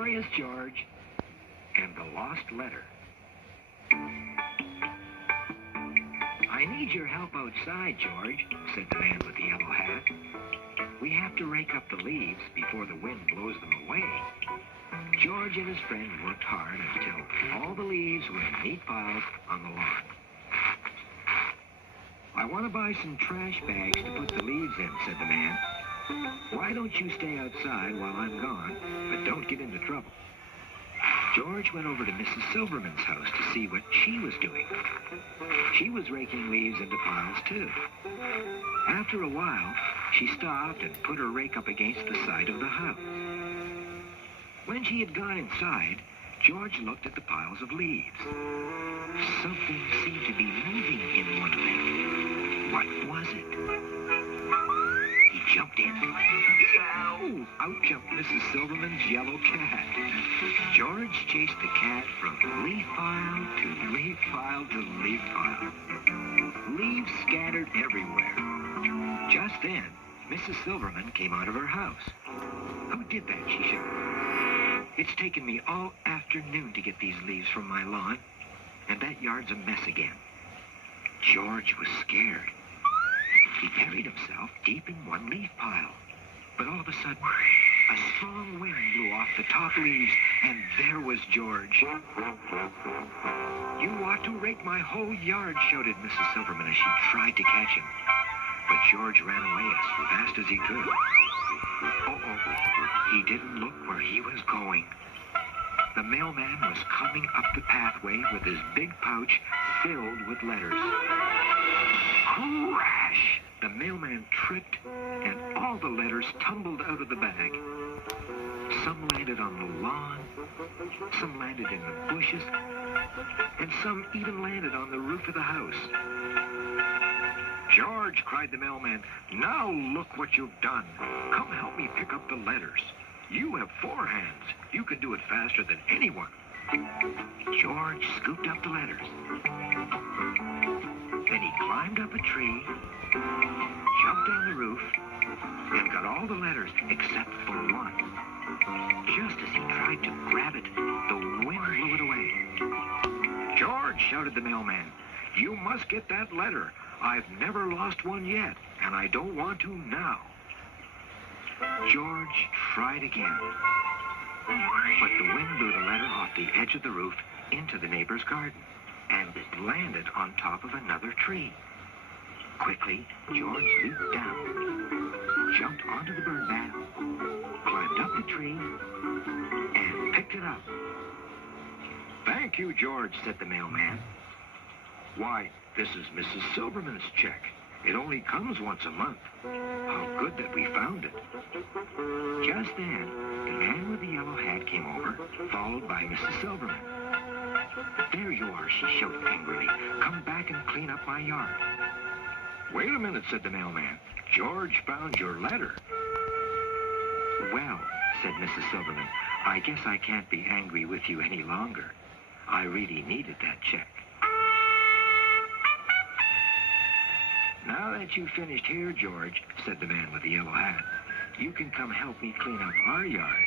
Curious George and the Lost Letter. I need your help outside, George, said the man with the yellow hat. We have to rake up the leaves before the wind blows them away. George and his friend worked hard until all the leaves were in neat piles on the lawn. I want to buy some trash bags to put the leaves in, said the man. Why don't you stay outside while I'm gone, but don't get into trouble? George went over to Mrs. Silverman's house to see what she was doing. She was raking leaves into piles, too. After a while, she stopped and put her rake up against the side of the house. When she had gone inside, George looked at the piles of leaves. Something seemed to be moving in one of them. What was it? He jumped in. Yow! Out jumped Mrs. Silverman's yellow cat. George chased the cat from leaf pile to leaf pile to leaf pile. Leaves scattered everywhere. Just then, Mrs. Silverman came out of her house. Who did that? She shouted. It's taken me all afternoon to get these leaves from my lawn, and that yard's a mess again. George was scared. He buried himself deep in one leaf pile. But all of a sudden, a strong wind blew off the top leaves, and there was George. You ought to rake my whole yard, shouted Mrs. Silverman as she tried to catch him. But George ran away as fast as he could. He didn't look where he was going. The mailman was coming up the pathway with his big pouch filled with letters. Crash! The mailman tripped, and all the letters tumbled out of the bag. Some landed on the lawn, some landed in the bushes, and some even landed on the roof of the house. George, cried the mailman, now look what you've done. Come help me pick up the letters. You have 4 hands. You can do it faster than anyone. George scooped up the letters. Then he climbed up a tree, jumped on the roof, and got all the letters except for one. Just as he tried to grab it, the wind blew it away. George, shouted the mailman, you must get that letter. I've never lost one yet, and I don't want to now. George tried again, but the wind blew the letter off the edge of the roof into the neighbor's garden, and it landed on top of another tree. Quickly, George leaped down, jumped onto the bird bath, climbed up the tree, and picked it up. Thank you, George, said the mailman. Why, this is Mrs. Silverman's check. It only comes once a month. How good that we found it. Just then, the man with the yellow hat came over, followed by Mrs. Silverman. There you are, she shouted angrily. Come back and clean up my yard. Wait a minute, said the mailman. George found your letter. Well, said Mrs. Silverman, I guess I can't be angry with you any longer. I really needed that check. Now that you've finished here, George, said the man with the yellow hat, you can come help me clean up our yard.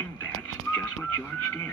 And that's just what George did.